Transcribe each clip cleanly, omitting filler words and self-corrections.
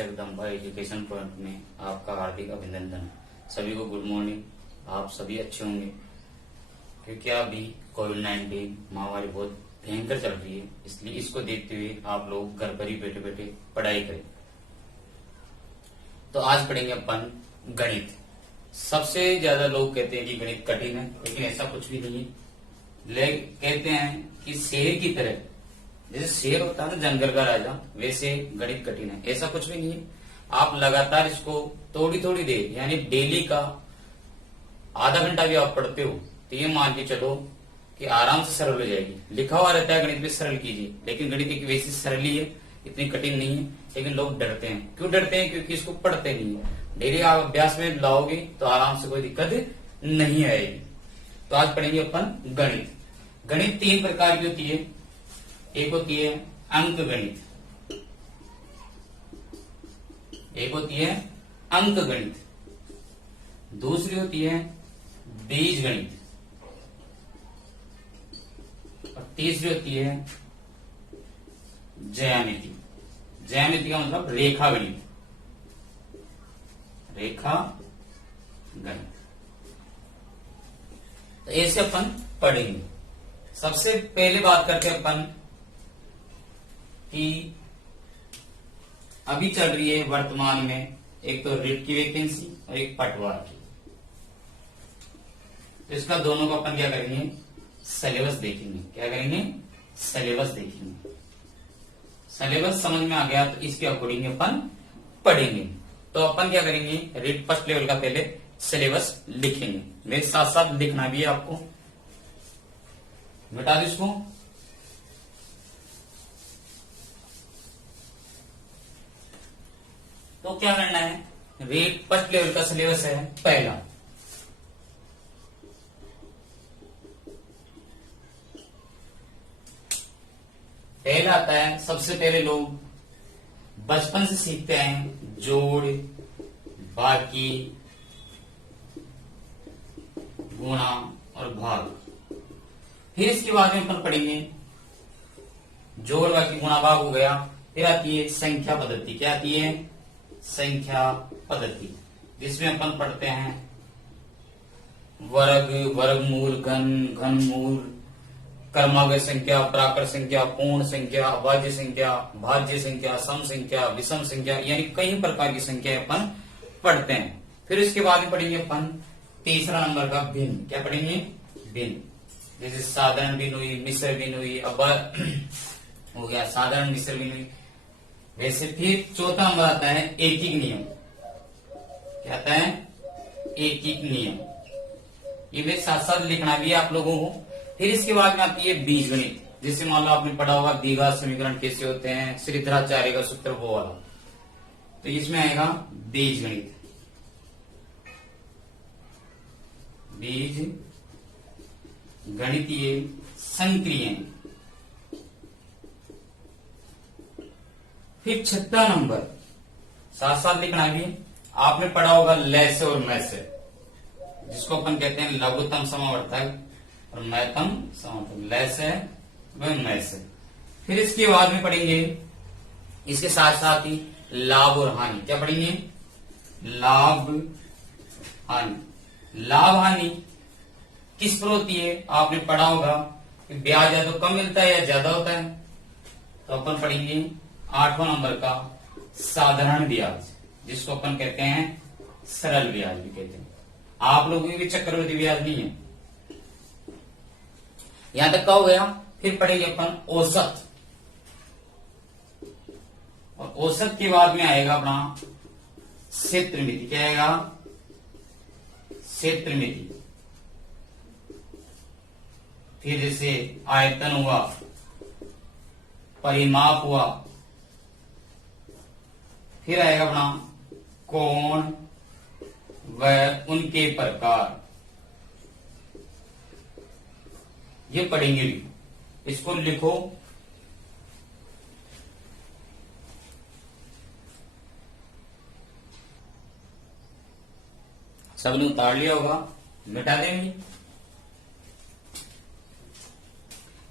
Jagdamba education point में आपका हार्दिक अभिनंदन। सभी को गुड मॉर्निंग। आप सभी अच्छे होंगे क्योंकि अभी कोविड-19 महामारी बहुत भयंकर चल रही है, इसलिए इसको देखते हुए आप लोग घर पर ही बैठे बैठे पढ़ाई करें। तो आज पढ़ेंगे अपन गणित। सबसे ज्यादा लोग कहते हैं कि गणित कठिन है, लेकिन ऐसा कुछ भी नहीं है। कहते हैं कि शेर की तरह, जैसे शेर होता है ना जंगल का राजा, वैसे गणित कठिन है, ऐसा कुछ भी नहीं है। आप लगातार इसको थोड़ी थोड़ी देर यानी डेली का आधा घंटा भी आप पढ़ते हो तो ये मान के चलो कि आराम से सरल हो जाएगी। लिखा हुआ रहता है गणित में सरल कीजिए, लेकिन गणित एक वैसी सरल ही है, इतनी कठिन नहीं है। लेकिन लोग डरते हैं। क्यों डरते हैं? क्योंकि इसको पढ़ते नहीं है। डेली आप अभ्यास में लाओगे तो आराम से कोई दिक्कत नहीं आएगी। तो आज पढ़ेंगे अपन गणित। गणित तीन प्रकार की होती है। एक होती है अंक गणित, एक होती है अंक गणित, दूसरी होती है बीज गणित और तीसरी होती है ज्यामिति। ज्यामिति का मतलब रेखा गणित, रेखा गणित। तो ऐसे अपन पढ़ेंगे। सबसे पहले बात करते हैं अपन कि अभी चल रही है वर्तमान में एक तो रिट की वैकेंसी और एक पटवार की। तो इसका दोनों का अपन क्या करेंगे? सिलेबस देखेंगे। क्या करेंगे? सिलेबस देखेंगे। सिलेबस समझ में आ गया तो इसके अकॉर्डिंग अपन पढ़ेंगे। तो अपन क्या करेंगे? रिट फर्स्ट लेवल का पहले सिलेबस लिखेंगे। मेरे साथ साथ लिखना भी है आपको। मिटा दो इसको। तो क्या करना है? रेट फर्स्ट लेवल का सिलेबस है पहला। पहला आता है, सबसे पहले लोग बचपन से सीखते हैं जोड़, बाकी, गुणा और भाग। फिर इसके बाद में अपन पढ़ेंगे जोड़, बाकी, गुणा, भाग हो गया। फिर आती है संख्या पद्धति। क्या आती है? संख्या पद्धति, जिसमें अपन पढ़ते हैं वर्ग, वर्गमूल, घन, घनमूल, क्रमागत संख्या, प्राकृत संख्या, पूर्ण संख्या, अभाज्य संख्या, भाज्य संख्या, सम संख्या, विषम संख्या, यानी कई प्रकार की संख्या अपन पढ़ते हैं। फिर इसके बाद में पढ़ेंगे अपन तीसरा नंबर का भिन्न। क्या पढ़ेंगे? भिन्न। जैसे साधारण भिन्न हुई, मिश्र भिन्न हुई, अब हो गया साधारण मिश्र भिन्न हुई। वैसे फिर चौथा नंबर आता है एकीक नियम। क्या आता है? एकीक नियम। ये मेरे साथ साथ लिखना भी है आप लोगों को। फिर इसके बाद में आती है बीज गणित। जिससे मान लो आपने पढ़ा होगा द्विघात समीकरण कैसे होते हैं, श्रीधराचार्य का सूत्र वो वाला। तो इसमें आएगा बीज गणित। बीज गणितीय संक्रिय। फिर छठा नंबर साथ साथ लिखना भी है। आपने पढ़ा होगा लैसे और मैसे, जिसको अपन कहते हैं लघुत्तम समवर्तक और महत्तम समवर्तक। लैसे व मैसे। फिर इसके बाद में पढ़ेंगे इसके साथ साथ ही लाभ और हानि। क्या पढ़ेंगे? लाभ हानि। लाभ हानि किस पर होती है? आपने पढ़ा होगा कि ब्याज या तो कम मिलता है या ज्यादा होता है। तो अपन पढ़ेंगे 8वां नंबर का साधारण ब्याज, जिसको अपन कहते हैं सरल ब्याज भी कहते हैं। आप लोगों की चक्रवृद्धि ब्याज नहीं है। यहां तक का हो गया। फिर पढ़ेंगे अपन औसत, और औसत के बाद में आएगा अपना क्षेत्र मिति। क्या आएगा? क्षेत्र मिति। फिर जैसे आयतन हुआ, परिमाप हुआ। फिर आएगा अपना कोण व उनके प्रकार। ये पढ़ेंगे भी। इसको लिखो। सबने उतार लिया होगा, मिटा देंगे।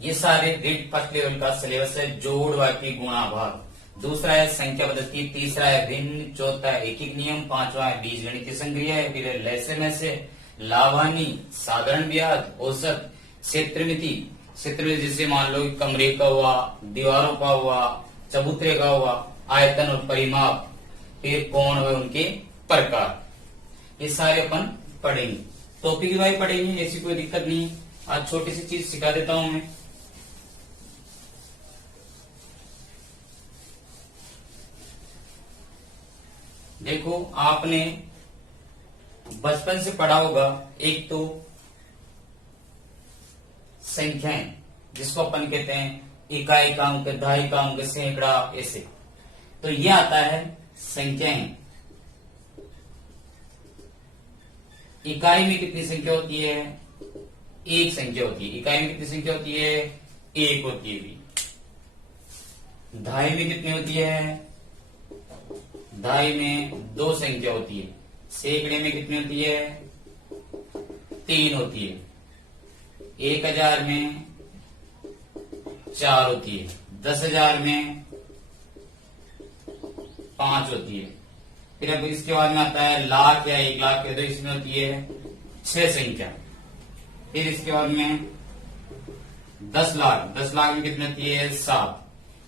ये सारे ग्रेड फर्स्ट लेवल का सिलेबस है, जोड़ बाकी गुणा भाग। दूसरा है संख्या पद्धति, तीसरा है भिन्न, चौथा है एकिक नियम, पांचवा है बीजगणितीय संक्रिया है, फिर है लैसे में से, लाभ हानि, साधारण ब्याज, औसत, क्षेत्रमिति, क्षेत्र जैसे मान लो कमरे का हुआ, दीवारों का हुआ, चबूतरे का हुआ, आयतन और परिमाप, फिर कोण व उनके प्रकार, ये सारे अपन पढ़ेंगे। टॉपिक वाइज पढ़ेंगे, ऐसी कोई दिक्कत नहीं है। आज छोटी सी चीज सिखा देता हूं मैं। देखो आपने बचपन से पढ़ा होगा, एक तो संख्याएं जिसको अपन कहते हैं इकाइकांक, दहाइकांक, सैकड़ा, ऐसे, तो ये आता है संख्याएं। इकाई में कितनी संख्या होती है? एक संख्या होती है। इकाई में कितनी संख्या होती है? एक होती है भी। दहाई में कितनी होती है? दहाई में दो संख्या होती है। सैकड़े में कितनी होती है? तीन होती है। 1000 में 4 होती है। 10,000 में 5 होती है। फिर अब इसके बाद में आता है लाख या 1 लाख, तो इसमें होती है 6 संख्या। फिर इसके बाद में 10 लाख, 10 लाख में कितनी होती है? 7।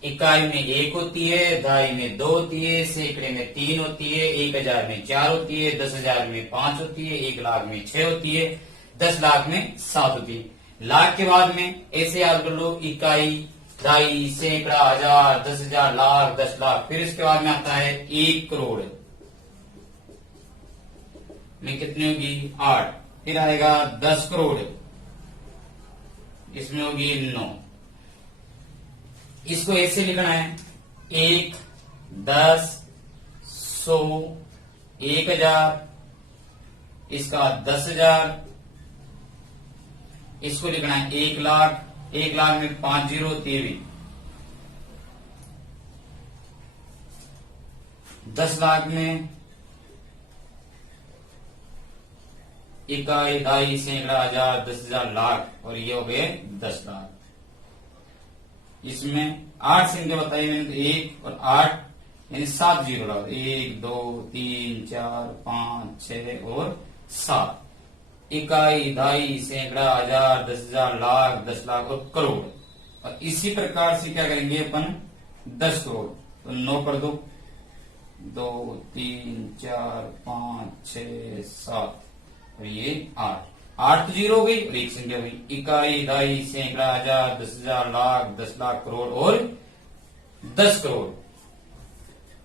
इकाई में 1 होती है, दहाई में 2 होती है, सैकड़े में 3 होती है, 1000 में 4 होती है, 10,000 में 5 होती है, 1 लाख में 6 होती है, 10 लाख में 7 होती है। लाख के बाद में ऐसे याद कर लो, इकाई, दहाई, सैकड़ा, हजार, 10,000, लाख, 10 लाख। फिर इसके बाद में आता है 1 करोड़ में कितनी होगी? 8। फिर आएगा 10 करोड़, इसमें होगी 9। इसको ऐसे लिखना है 1, 10, 100, 1000, इसका 10,000, इसको लिखना है 1 लाख, 1 लाख में 5 जीरो होती है भी, 10 लाख में इकाई, दहाई, सैकड़ा, हजार, 10,000, लाख, और ये हो गए 10 लाख। इसमें 8 संख्या बताई मैंने, तो 1 और 8 यानी 7 जीरो लगा, 1, 2, 3, 4, 5, 6 और 7। इकाई, दहाई, सैकड़ा, हजार, 10,000, लाख, 10 लाख और करोड़। और इसी प्रकार से क्या करेंगे अपन? 10 करोड़। तो 9 कर दो, 2, 3, 4, 5, 6, 7 और ये 8। 8 जीरो हो गई और एक संख्या हुई। इकाई, दहाई, सैकड़ा, हजार, 10,000, लाख, 10 लाख, करोड़ और 10 करोड़।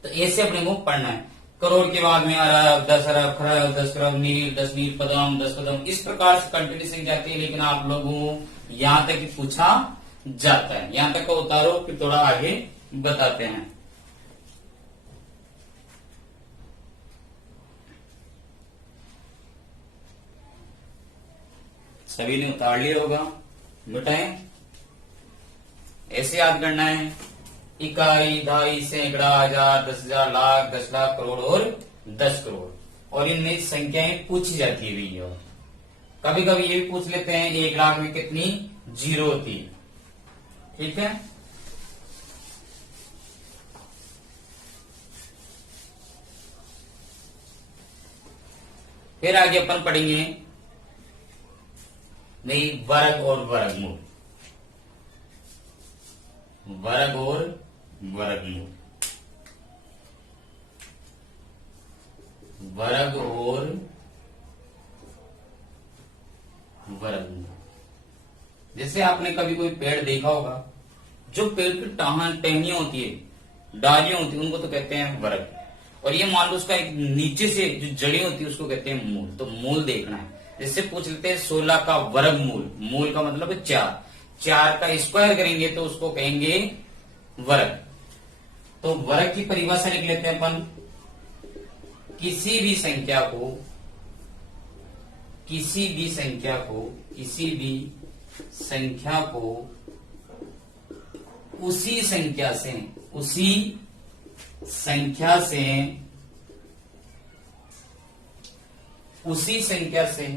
तो ऐसे अपने को पढ़ना है। करोड़ के बाद में अरब, 10 अरब, खरब, 10 खरब, नील, 10 नील, पदम, 10 पदम, इस प्रकार से कंटिन्यूशन जाती है। लेकिन आप लोगों यहां तक पूछा जाता है, यहां तक का उतारो, फिर थोड़ा आगे बताते हैं। सभी ने उतार लिया होगा, मिटाएं। ऐसे याद करना है, इकाई, दहाई, सैकड़ा, हजार, 10,000, लाख, 10 लाख, करोड़ और 10 करोड़। और इनमें संख्याएं पूछी जाती है भी। और कभी कभी ये भी पूछ लेते हैं 1 लाख में कितनी जीरो होती है। ठीक है, फिर आगे अपन पढ़ेंगे नहीं, वर्ग और वर्गमूल। वर्ग और वर्गमूल, वर्ग और वर्गमूल। जैसे आपने कभी कोई पेड़ देखा होगा, जो पेड़ की टहनियां होती है, डालियां होती है, उनको तो कहते हैं वर्ग। और ये मान लो उसका एक नीचे से जो जड़ी होती है उसको कहते हैं मूल। तो मूल देखना है। जैसे पूछ लेते हैं 16 का वर्गमूल, मूल का मतलब है 4, 4 का स्क्वायर करेंगे तो उसको कहेंगे वर्ग। तो वर्ग की परिभाषा लिख लेते हैं अपन, किसी भी संख्या को, किसी भी संख्या को, किसी भी संख्या को उसी संख्या से, उसी संख्या से, उसी संख्या से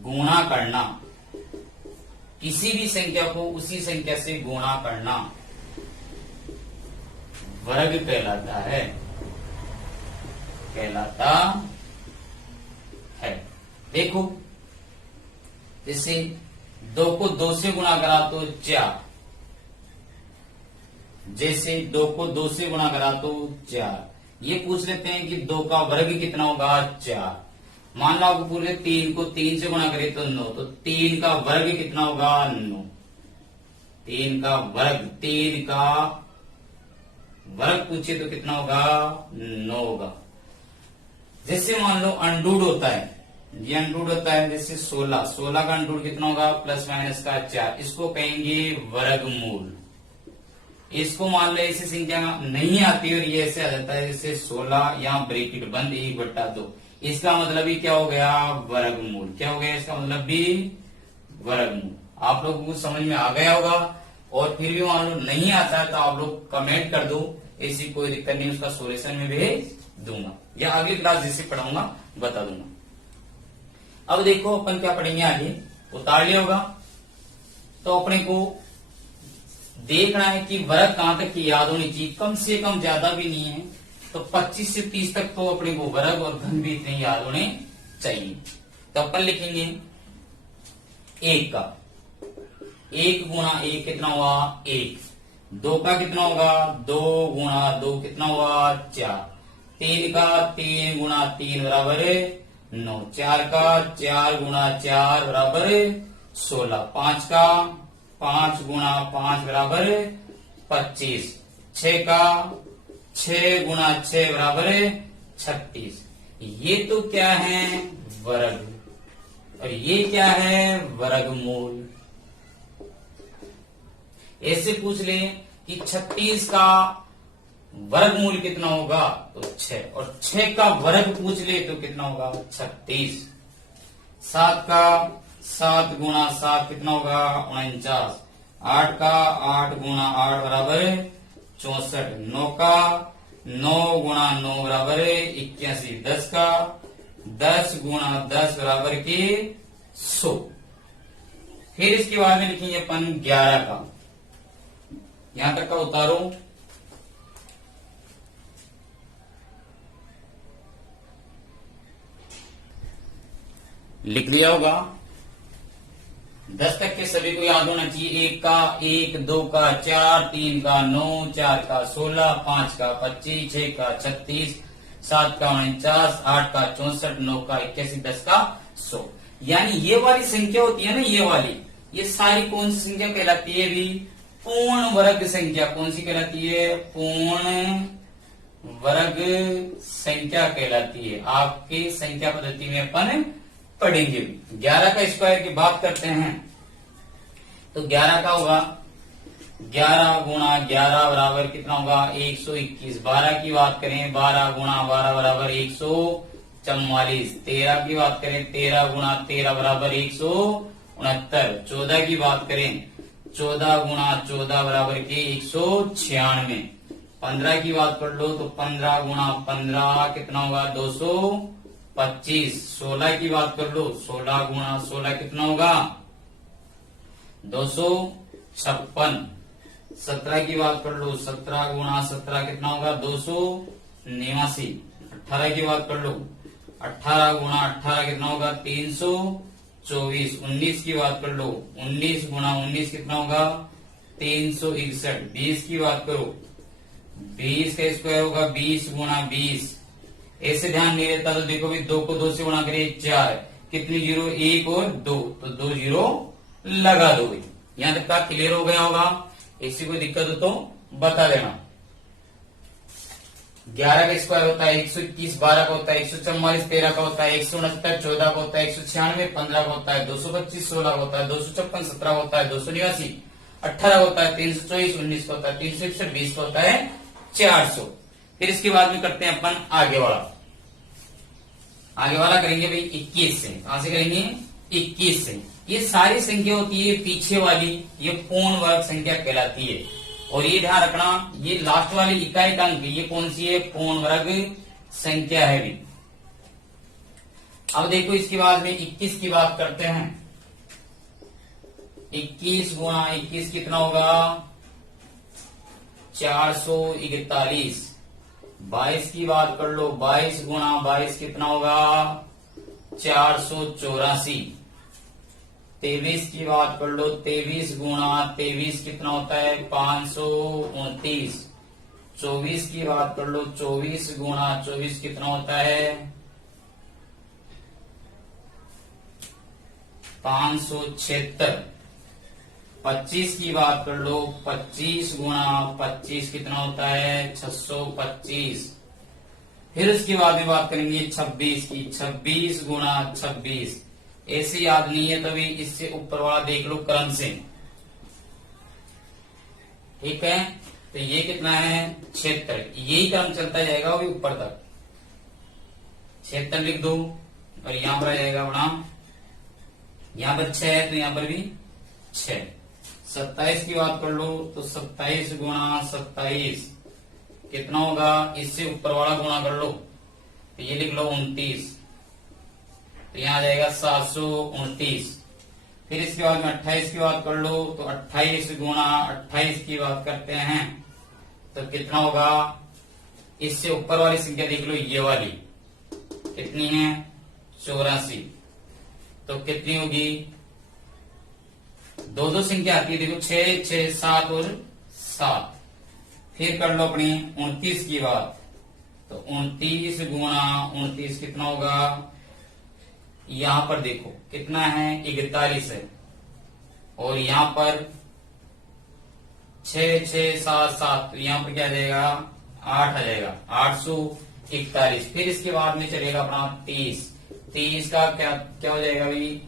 गुणा करना, किसी भी संख्या को उसी संख्या से गुणा करना, वर्ग कहलाता है, कहलाता है। देखो जैसे 2 को 2 से गुणा करा तो 4, जैसे 2 को 2 से गुणा करा तो 4। ये पूछ लेते हैं कि 2 का वर्ग कितना होगा, 4। मान लो आपको पूरे 3 को 3 से गुणा करे तो 9, तो 3 का वर्ग कितना होगा, 9। 3 का वर्ग पूछे तो कितना होगा, 9 होगा। जैसे मान लो अंडूड होता है, ये अंडूड होता है जैसे 16 का अंडूड कितना होगा, प्लस माइनस का 4, इसको कहेंगे वर्गमूल। इसको मान लो ऐसी संख्या नहीं आती और ये ऐसे आ जाता है जैसे 16, यहाँ ब्रैकेट बंद 1/2, इसका मतलब भी क्या हो गया, वर्गमूल। क्या हो गया इसका मतलब भी, वर्गमूल। आप लोगों को समझ में आ गया होगा। और फिर भी मान लो नहीं आता है तो आप लोग कमेंट कर दो, ऐसी कोई दिक्कत नहीं, उसका सोल्यूशन में भेज दूंगा या अगली क्लास जिससे पढ़ाऊंगा बता दूंगा। अब देखो अपन क्या पढ़ेंगे आगे, उतार लिया होगा। तो अपने को देखना है कि वर्ग कहां तक की याद होनी चाहिए, कम से कम, ज्यादा भी नहीं है, तो 25 से 30 तक तो अपने को वर्ग और घन भी इतने याद होने चाहिए। तो अपन लिखेंगे 1 का 1 गुणा 1 कितना हुआ, 1। 2 का कितना होगा, 2 गुणा 2 कितना हुआ, 4। 3 का 3 गुणा 3 बराबर 9। 4 का 4 गुणा 4 बराबर 16। 5 का 5 गुणा 5 बराबर 25। 6 का 6 गुणा 6 बराबर 36। ये तो क्या है, वर्ग, और ये क्या है, वर्गमूल। ऐसे पूछ ले कि 36 का वर्गमूल कितना होगा, तो 6, और 6 का वर्ग पूछ ले तो कितना होगा, 36। 7 का 7 गुणा 7 कितना होगा, 49। 8 का 8 गुणा 8 बराबर 64। 9 का 9 गुणा 9 बराबर 81। 10 का 10 गुणा 10 बराबर के 100। फिर इसके बाद में लिखेंगे अपन 11 का, यहां तक का उतारो। लिख लिया होगा। 10 तक के सभी को याद होना चाहिए। 1 का 1, 2 का 4, 3 का 9, 4 का 16, 5 का 25, 6 का 36, 7 का 49, 8 का 64, 9 का 81, 10 का 100। यानी ये वाली संख्या होती है ना, ये वाली, ये सारी कौन सी संख्या कहलाती है भी, पूर्ण वर्ग संख्या। कौन सी कहलाती है, पूर्ण वर्ग संख्या कहलाती है। आपकी संख्या पद्धति में अपन पढ़ेंगे। 11 का स्क्वायर की बात करते हैं तो 11 का होगा 11 गुणा 11 बराबर कितना होगा, 121। 12 की बात करें, 12 गुणा 12 बराबर 144। 13 की बात करें, 13 गुणा 13 बराबर 169। 14 की बात करें, 14 गुणा 14 बराबर के 196। 15 की बात कर लो तो 15 गुणा 15 कितना होगा, 225। 16 की बात कर लो, 16 गुणा 16 कितना होगा, 256। 17 की बात कर लो, 17 गुणा 17 कितना होगा, 289। 18 की बात कर लो, 18 गुणा 18 कितना होगा, 324। 19 की बात कर लो, 19 गुणा 19 कितना होगा, 361। 20 की बात करो, 20 का स्क्वायर होगा 20 गुणा 20। ऐसे ध्यान नहीं रहता तो देखो भी 2 को 2 से गुणा करें 4, कितनी जीरो, 1 और 2, तो 2 जीरो लगा दो। यहां तक का क्लियर हो गया होगा। ऐसी कोई दिक्कत हो तो बता देना। 11 का स्क्वायर होता है 121, 12 का होता है 144, 13 का होता है 169, 14 का होता है 196, 15 का होता है 225, 16 का होता है 256, 17 का होता है 289, 18 का होता है 324, 19 का होता है 361, 20 का होता है 400। फिर इसके बाद में करते हैं अपन आगे वाला। आगे वाला करेंगे भाई 21 से। कहां से करेंगे, 21 से। ये सारी संख्या होती है पीछे वाली, ये पूर्ण वर्ग संख्या कहलाती है। और ये ध्यान रखना, ये लास्ट वाली इकाई का अंक, ये कौन सी है, पूर्ण वर्ग संख्या है भी। अब देखो इसके बाद में 21 की बात करते हैं। 21 गुणा 21 कितना होगा, 441। 22 की बात कर लो, 22 गुणा 22 कितना होगा 484। 23 की बात कर लो, 23 गुणा 23 कितना होता है 529। 24 की बात कर लो, 24 गुणा 24 कितना होता है 576। 25 की बात कर लो, 25 गुणा 25 कितना होता है 625। फिर उसके बाद में बात करेंगे 26 की, 26 गुणा 26। ऐसे याद नहीं है तभी इससे ऊपर वाला देख लो क्रम से, ठीक है। तो ये कितना है 76, यही क्रम चलता जाएगा अभी ऊपर तक। 76 लिख दो और यहां पर आ जाएगा बड़ा, यहां पर 6 है तो यहां पर भी 6। 27 की बात कर लो तो 27 गुणा 27 कितना होगा, इससे ऊपर वाला गुणा कर लो तो ये लिख लो 29, तो यहाँ आ जाएगा 729। फिर इसके बाद में 28 की बात कर लो तो 28 गुणा 28 की बात करते हैं तो कितना होगा, इससे ऊपर वाली संख्या देख लो, ये वाली कितनी है 84, तो कितनी होगी, दो दो संख्या आती है देखो 6 6 7 और 7। फिर कर लो अपनी 29 की बात, तो 29 गुणा 29 कितना होगा, यहां पर देखो कितना है 41 है, और यहां पर 6 6 7 7, तो यहां पर क्या आ जाएगा 8 आ जाएगा 841। फिर इसके बाद में चलेगा अपना 30। 30 का क्या हो जाएगा भाई,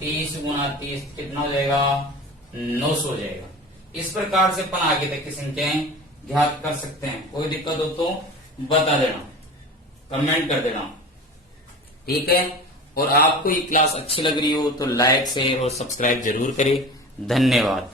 30 गुणा 30 कितना हो जाएगा 900 हो जाएगा। इस प्रकार से अपन आगे तक की संख्याएं ज्ञात कर सकते हैं। कोई दिक्कत हो तो बता देना, कमेंट कर देना, ठीक है। और आपको ये क्लास अच्छी लग रही हो तो लाइक शेयर और सब्सक्राइब जरूर करें। धन्यवाद।